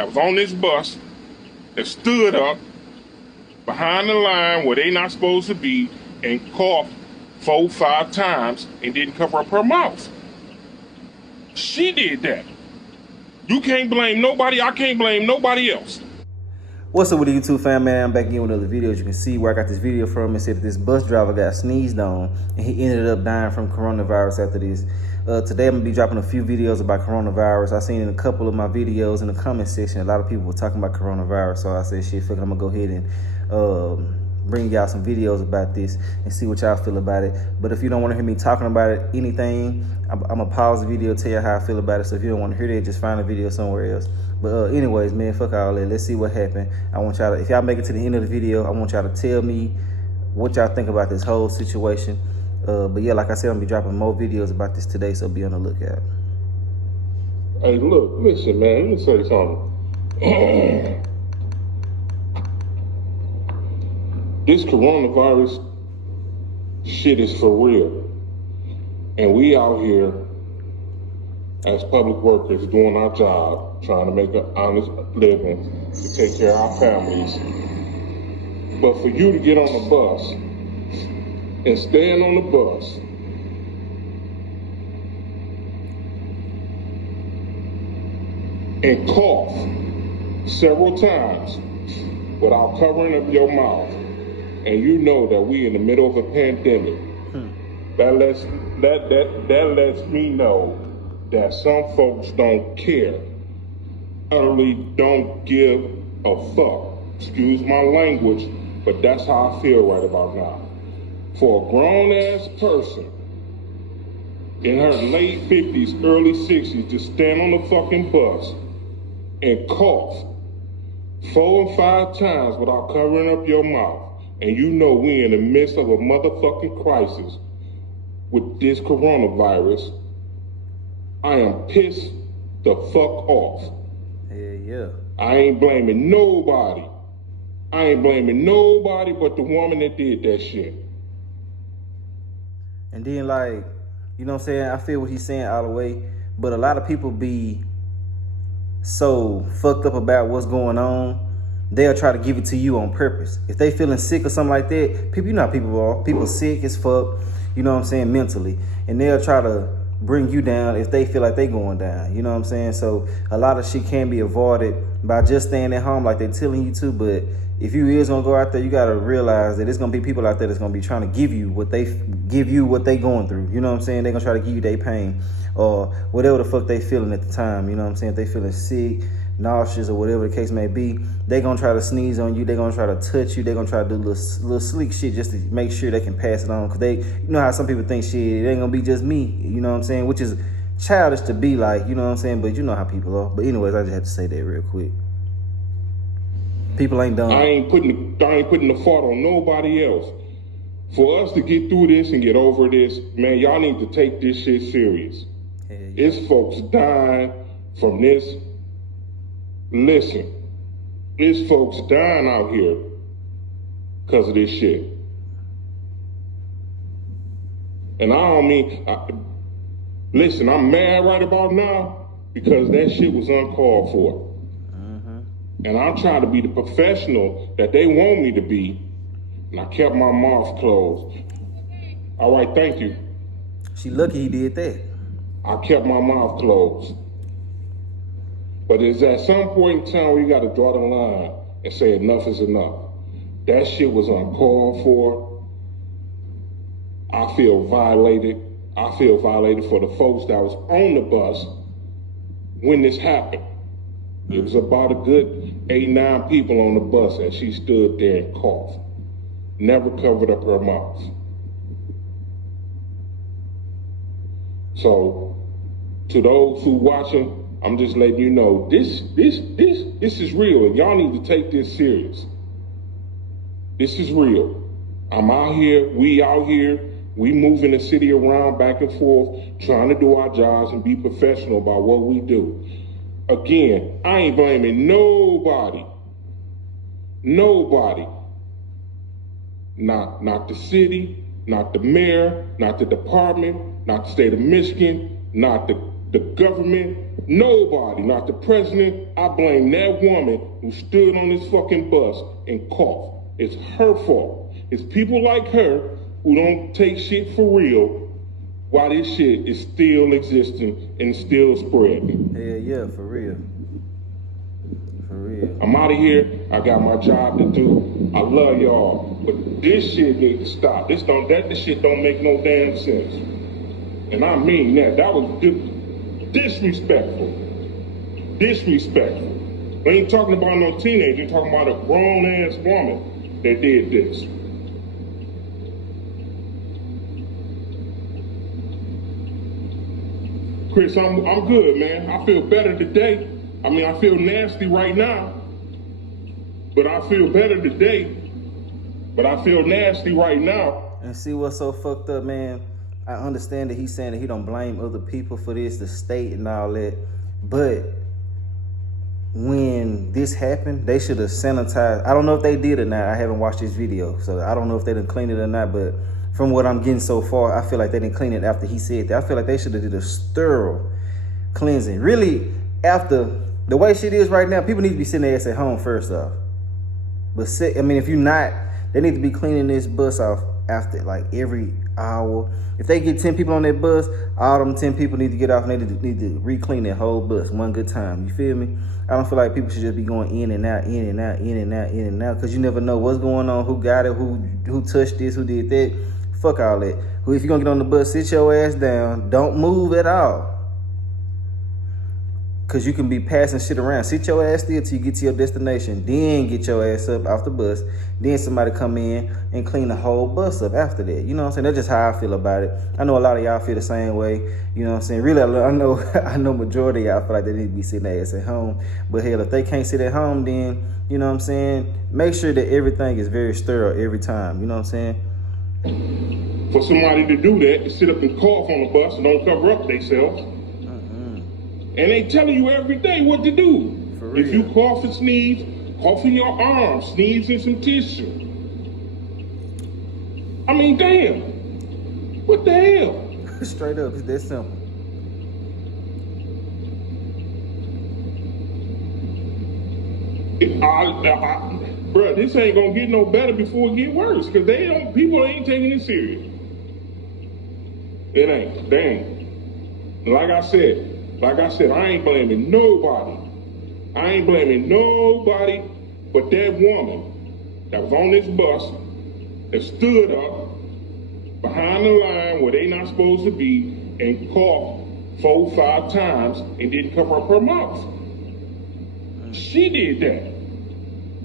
that was on this bus that stood up behind the line where they not supposed to be and coughed 4 or 5 times and didn't cover up her mouth. She did that. You can't blame nobody. I can't blame nobody else. What's up with the YouTube fam, man? I'm back again with another video. As you can see where I got this video from, it said that this bus driver got sneezed on and he ended up dying from coronavirus after this. Today I'm gonna be dropping a few videos about coronavirus. I seen in a couple of my videos in the comment section, a lot of people were talking about coronavirus. So I said, shit, fuck it, I'm gonna go ahead and bring y'all some videos about this and see what y'all feel about it. But if you don't want to hear me talking about it, anything, I'm gonna pause the video, tell you how I feel about it. So if you don't want to hear that, just find a video somewhere else. But anyways, man, fuck all that. Let's see what happened. I want y'all to, if y'all make it to the end of the video, I want y'all to tell me what y'all think about this whole situation. But yeah, like I said, I'm gonna be dropping more videos about this today, so be on the lookout. Hey, look, listen, man, let me say something. This coronavirus shit is for real. And we out here as public workers doing our job, trying to make an honest living to take care of our families. But for you to get on the bus and stand on the bus and cough several times without covering up your mouth, and you know that we in the middle of a pandemic, that lets me know that some folks don't care, utterly don't give a fuck. Excuse my language, but that's how I feel right about now. For a grown-ass person in her late 50s, early 60s to stand on the fucking bus and cough 4 and 5 times without covering up your mouth, and you know we in the midst of a motherfucking crisis with this coronavirus, I am pissed the fuck off. Yeah. I ain't blaming nobody. I ain't blaming nobody but the woman that did that shit. And then, like, you know what I'm saying? I feel what he's saying all the way, but a lot of people be so fucked up about what's going on, they'll try to give it to you on purpose. If they feeling sick or something like that, people, you know how people are. People sick as fuck, you know what I'm saying, mentally. And they'll try to bring you down if they feel like they going down, you know what I'm saying? So a lot of shit can be avoided by just staying at home like they're telling you to. But if you is gonna go out there, you gotta realize that there's gonna be people out there that's gonna be trying to give you what they going through. You know what I'm saying? They're gonna try to give you their pain or whatever the fuck they feeling at the time. You know what I'm saying? If they feeling sick, nauseous, or whatever the case may be, they gonna try to sneeze on you. They gonna try to touch you. They gonna try to do little sleek shit just to make sure they can pass it on. Cause they, you know how some people think shit, it ain't gonna be just me. You know what I'm saying? Which is childish to be like, you know what I'm saying? But you know how people are. But anyways, I just had to say that real quick. People ain't dumb. I ain't putting the fault on nobody else. For us to get through this and get over this, man, y'all need to take this shit serious. Yeah. It's folks dying from this. Listen, it's folks dying out here because of this shit. And I don't mean, listen, I'm mad right about now because that shit was uncalled for. And I'm trying to be the professional that they want me to be, and I kept my mouth closed. All right, thank you. She lucky he did that. I kept my mouth closed. But it's at some point in time where you got to draw the line and say enough is enough. That shit was uncalled for. I feel violated. I feel violated for the folks that was on the bus when this happened. It was about a good 8, 9 people on the bus, and she stood there and coughed. Never covered up her mouth. So, to those who watching, I'm just letting you know, this is real, and y'all need to take this serious. This is real. I'm out here, we moving the city around back and forth, trying to do our jobs and be professional about what we do. Again, I ain't blaming nobody. Nobody. Not the city, not the mayor, not the department, not the state of Michigan, not the the government, nobody, not the president. I blame that woman who stood on this fucking bus and coughed. It's her fault. It's people like her who don't take shit for real while this shit is still existing and still spreading. Yeah, for real. For real. I'm out of here. I got my job to do. I love y'all. But this shit needs to stop. This shit don't make no damn sense. And I mean that. That was disrespectful. Disrespectful. We ain't talking about no teenager. We're talking about a grown-ass woman that did this. Chris, I'm good, man. I feel better today. I mean, I feel nasty right now, but I feel better today. But I feel nasty right now. And see what's so fucked up, man? I understand that he's saying that he don't blame other people for this, the state and all that. But when this happened, they should have sanitized. I don't know if they did or not. I haven't watched this video, so I don't know if they didn't clean it or not. But from what I'm getting so far, I feel like they didn't clean it after he said that. I feel like they should have did a thorough cleansing. Really, after the way shit is right now, people need to be sitting their ass at home first off. But if you're not, they need to be cleaning this bus off after like every hour. If they get 10 people on that bus, all them 10 people need to get off and they need to re-clean that whole bus one good time. You feel me? I don't feel like people should just be going in and out, in and out, in and out, in and out, because you never know what's going on, who got it, who touched this, who did that. Fuck all that. If you're gonna get on the bus, sit your ass down. Don't move at all. Cause you can be passing shit around. Sit your ass still till you get to your destination. Then get your ass up off the bus. Then somebody come in and clean the whole bus up after that. You know what I'm saying? That's just how I feel about it. I know a lot of y'all feel the same way. You know what I'm saying? Really, I know majority of y'all feel like they need to be sitting their ass at home. But hell, if they can't sit at home, then, you know what I'm saying? Make sure that everything is very sterile every time. You know what I'm saying? For somebody to do that, to sit up and cough on the bus and don't cover up themselves. And they telling you every day what to do. If you cough and sneeze, cough in your arm, sneeze in some tissue. I mean, damn. What the hell? Straight up, it's that simple. Bruh, this ain't gonna get no better before it get worse, because people ain't taking it serious. It ain't. They ain't. Like I said, I ain't blaming nobody. I ain't blaming nobody but that woman that was on this bus that stood up behind the line where they not supposed to be and coughed 4 or 5 times and didn't cover up her mouth. She did that.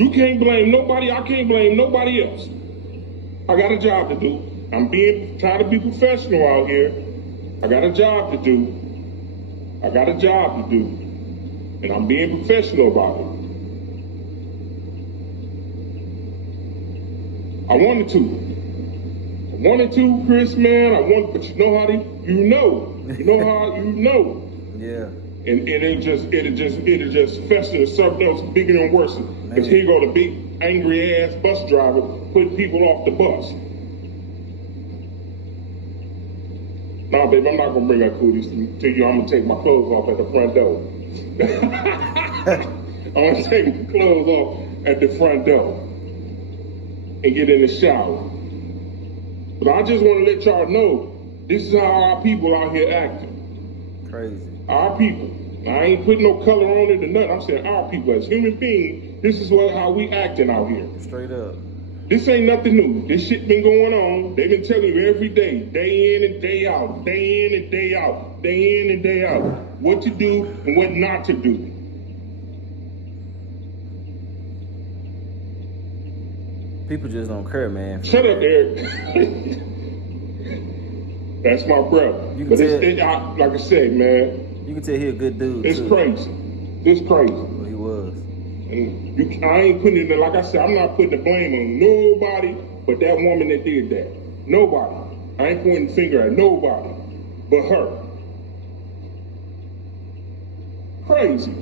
You can't blame nobody. I can't blame nobody else. I got a job to do. I'm trying to be professional out here. I got a job to do. And I'm being professional about it. I wanted to, Chris, man. But you know how you know. Yeah. And it'll just fester to something else bigger and worse. Because here go the big angry ass bus driver putting people off the bus. Nah, babe, I'm not gonna bring that cooties to you. I'm gonna take my clothes off at the front door. I'm gonna take my clothes off at the front door and get in the shower. But I just want to let y'all know this is how our people out here acting. Crazy. Our people. I ain't putting no color on it or nothing. I'm saying our people as human beings. This is how we acting out here. Straight up. This ain't nothing new. This shit been going on. They've been telling you every day, day in and day out, day in and day out, day in and day out, what to do and what not to do. People just don't care, man. Shut up, Eric. That's my brother. But like I said, man. You can tell he a good dude. It's too. crazy. It's crazy. Well, he was. And I ain't putting it, like I said, I'm not putting the blame on nobody but that woman that did that. Nobody. I ain't pointing the finger at nobody but her. Crazy.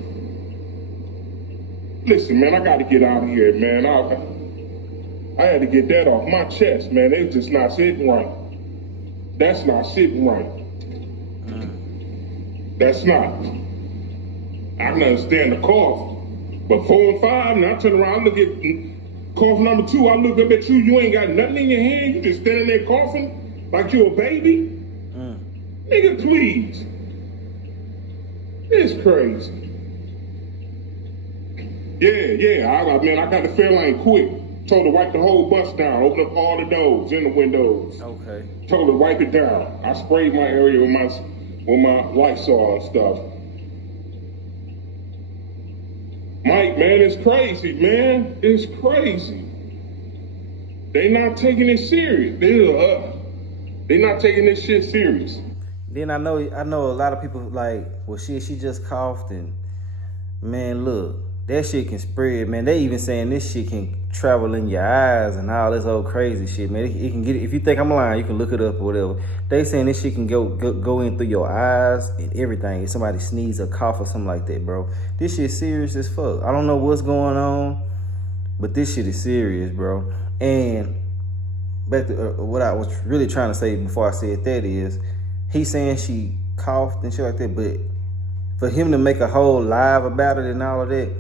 Listen, man, I got to get out of here, man. I had to get that off my chest, man. It's just not sitting right. That's not sitting right. That's not. I can understand the cough, but 4 and 5, and I turn around, I look at cough number 2, I look up at you, you ain't got nothing in your hand, you just standing there coughing like you a baby? Nigga, please. It's crazy. Yeah, I got the fair lane quick. Told her to wipe the whole bus down, open up all the doors and the windows. Okay. Told her to wipe it down. I sprayed my area with my Lysol and stuff. Mike, man, it's crazy, man. It's crazy. They not taking it serious. They not taking this shit serious. Then I know a lot of people like, well, she just coughed, and man, look, that shit can spread, man. They even saying this shit can travel in your eyes and all this old crazy shit, man. It can get, if you think I'm lying, you can look it up or whatever. They saying this shit can go in through your eyes and everything. If somebody sneeze or cough or something like that, bro. This shit serious as fuck. I don't know what's going on, but this shit is serious, bro. And back to what I was really trying to say before I said that is, he's saying she coughed and shit like that, but for him to make a whole live about it and all of that,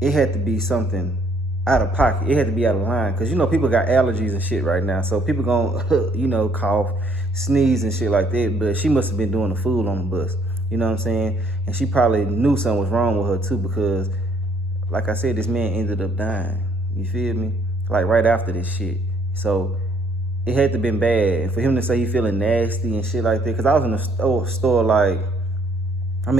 it had to be something out of pocket. It had to be out of line. Because, people got allergies and shit right now. So people gonna, cough, sneeze and shit like that. But she must have been doing the fool on the bus. You know what I'm saying? And she probably knew something was wrong with her too, because, like I said, this man ended up dying. You feel me? Like right after this shit. So it had to have been bad. And for him to say he feeling nasty and shit like that, because I was in the store like, I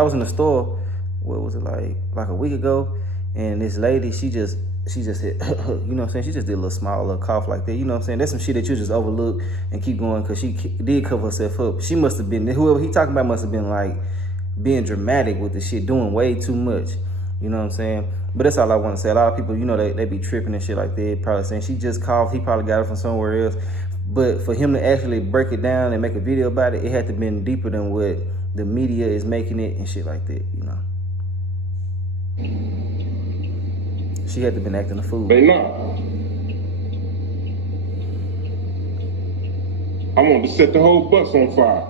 was in the store, what was it, like a week ago, and this lady, she just hit, you know what I'm saying, she just did a little small little cough like that, you know what I'm saying, that's some shit that you just overlook and keep going, because she did cover herself up. She must have been, whoever he talking about must have been like being dramatic with the shit, doing way too much, you know what I'm saying. But that's all I want to say. A lot of people, they be tripping and shit like that, probably saying she just coughed, he probably got it from somewhere else. But for him to actually break it down and make a video about it, it had to have been deeper than what the media is making it and shit like that, She had to have been acting a fool. They not. I wanted to set the whole bus on fire.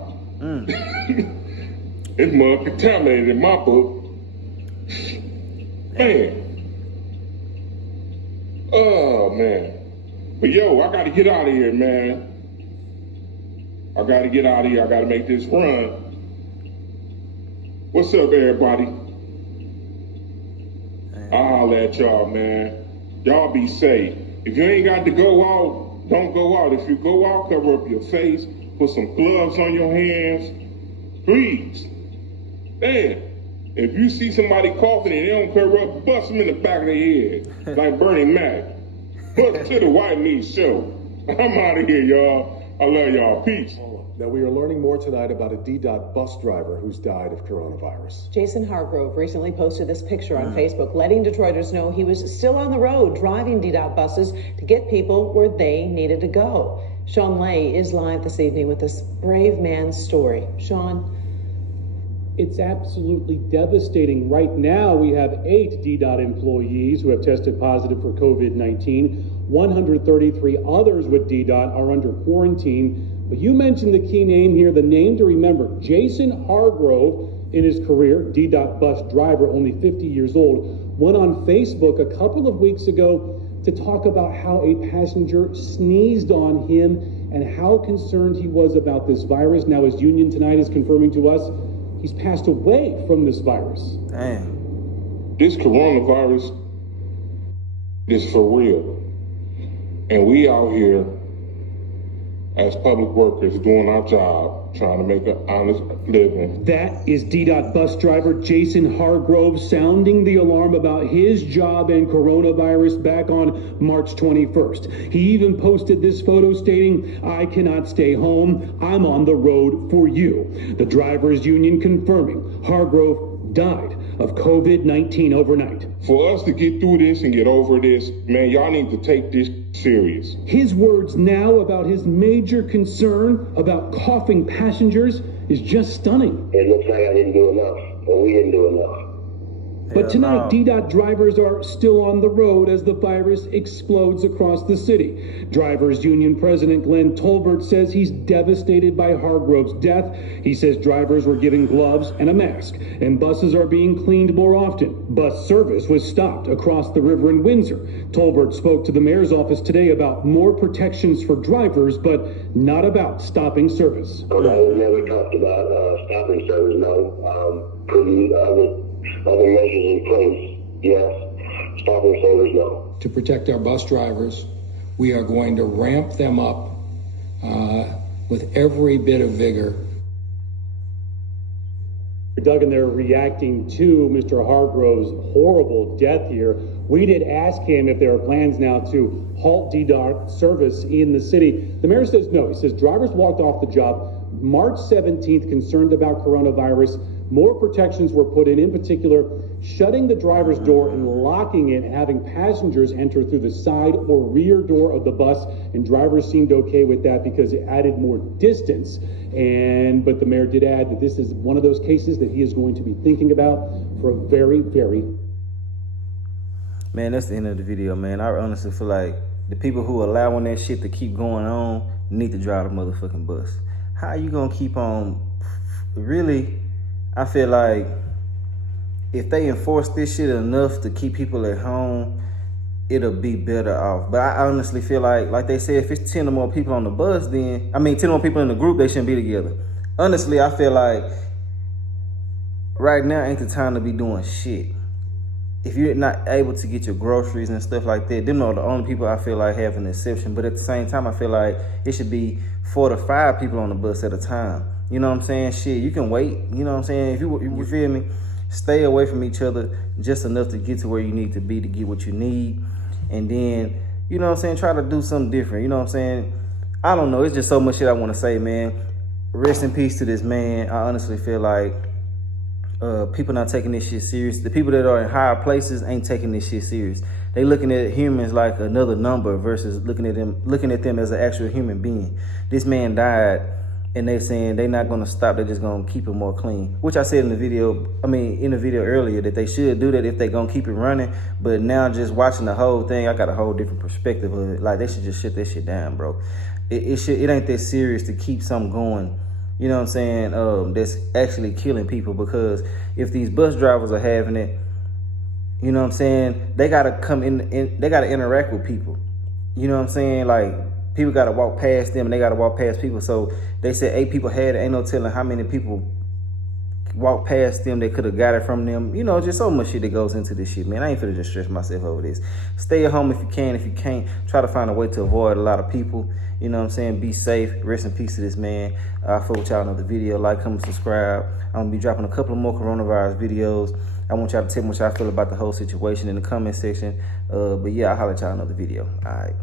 It's mud contaminated in my book. Man. Oh, man. But yo, I gotta get out of here, man. I gotta get out of here. I gotta make this run. What's up, everybody? I'll holler at y'all, man. Y'all be safe. If you ain't got to go out, don't go out. If you go out, cover up your face, put some gloves on your hands. Please. Man, if you see somebody coughing and they don't cover up, bust them in the back of their head, like Bernie Mac. Bust to the white meat show. I'm out of here, y'all. I love y'all. Peace. Now, we are learning more tonight about a D-Dot bus driver who's died of coronavirus. Jason Hargrove recently posted this picture on Facebook, letting Detroiters know he was still on the road driving D-Dot buses to get people where they needed to go. Sean Lay is live this evening with this brave man's story. Sean? It's absolutely devastating. Right now, we have 8 D-Dot employees who have tested positive for COVID-19. 133 others with D-Dot are under quarantine. But you mentioned the key name here, the name to remember, Jason Hargrove. In his career, D-Dot bus driver, only 50 years old, went on Facebook a couple of weeks ago to talk about how a passenger sneezed on him and how concerned he was about this virus. Now, his union tonight is confirming to us he's passed away from this virus. Damn. This coronavirus is for real. And we out here as public workers doing our job, trying to make an honest living. That is D-Dot bus driver Jason Hargrove sounding the alarm about his job and coronavirus back on March 21st. He even posted this photo stating, "I cannot stay home. I'm on the road for you." The drivers union confirming Hargrove died of COVID-19 overnight. For us to get through this and get over this, man, y'all need to take this serious. His words now about his major concern about coughing passengers is just stunning. It looks like I didn't do enough, or we didn't do enough. But tonight, DDOT drivers are still on the road as the virus explodes across the city. Drivers Union President Glenn Tolbert says he's devastated by Hargrove's death. He says drivers were given gloves and a mask, and buses are being cleaned more often. Bus service was stopped across the river in Windsor. Tolbert spoke to the mayor's office today about more protections for drivers, but not about stopping service. I never talked about stopping service, no. Putting other measures in place, yes. Stopping service, no. To protect our bus drivers, we are going to ramp them up with every bit of vigor. Doug, and they're reacting to Mr. Hargrove's horrible death here. We did ask him if there are plans now to halt DDOT service in the city. The mayor says no. He says drivers walked off the job March 17th concerned about coronavirus. More protections were put in particular, shutting the driver's door and locking it, having passengers enter through the side or rear door of the bus. And drivers seemed okay with that because it added more distance. But the mayor did add that this is one of those cases that he is going to be thinking about for a very, very... Man, that's the end of the video, man. I honestly feel like the people who allowing that shit to keep going on need to drive the motherfucking bus. How you gonna keep on? Really, I feel like if they enforce this shit enough to keep people at home, it'll be better off. But I honestly feel like they said, if it's 10 or more people on the bus, then, 10 or more people in the group, they shouldn't be together. Honestly, I feel like right now ain't the time to be doing shit. If you're not able to get your groceries and stuff like that, them are the only people I feel like have an exception. But at the same time, I feel like it should be 4 to 5 people on the bus at a time. You know what I'm saying? Shit, you can wait. You know what I'm saying? If you feel me, stay away from each other just enough to get to where you need to be to get what you need. And then, you know what I'm saying, try to do something different. You know what I'm saying? I don't know. It's just so much shit I want to say, man. Rest in peace to this man. I honestly feel like people not taking this shit serious. The people that are in higher places ain't taking this shit serious. They looking at humans like another number versus looking at them as an actual human being. This man died, and they saying they not gonna stop. They're just gonna keep it more clean. Which I said in the video. In the video earlier that they should do that if they gonna keep it running. But now just watching the whole thing, I got a whole different perspective of it. Like they should just shut that shit down, bro. It ain't that serious to keep something going. You know what I'm saying? That's actually killing people, because if these bus drivers are having it, you know what I'm saying, they gotta come in, they gotta interact with people. You know what I'm saying? Like people gotta walk past them and they gotta walk past people. So they said 8 people had it. Ain't no telling how many people walk past them. They could have got it from them. You know, just so much shit that goes into this shit, man. I ain't finna just stress myself over this. Stay at home if you can. If you can't, try to find a way to avoid a lot of people. You know what I'm saying? Be safe. Rest in peace to this man. I'll fuck with y'all in another video. Like, comment, subscribe. I'm gonna be dropping a couple of more coronavirus videos. I want y'all to tell me what y'all feel about the whole situation in the comment section. But yeah, I'll holler at y'all in another video. All right.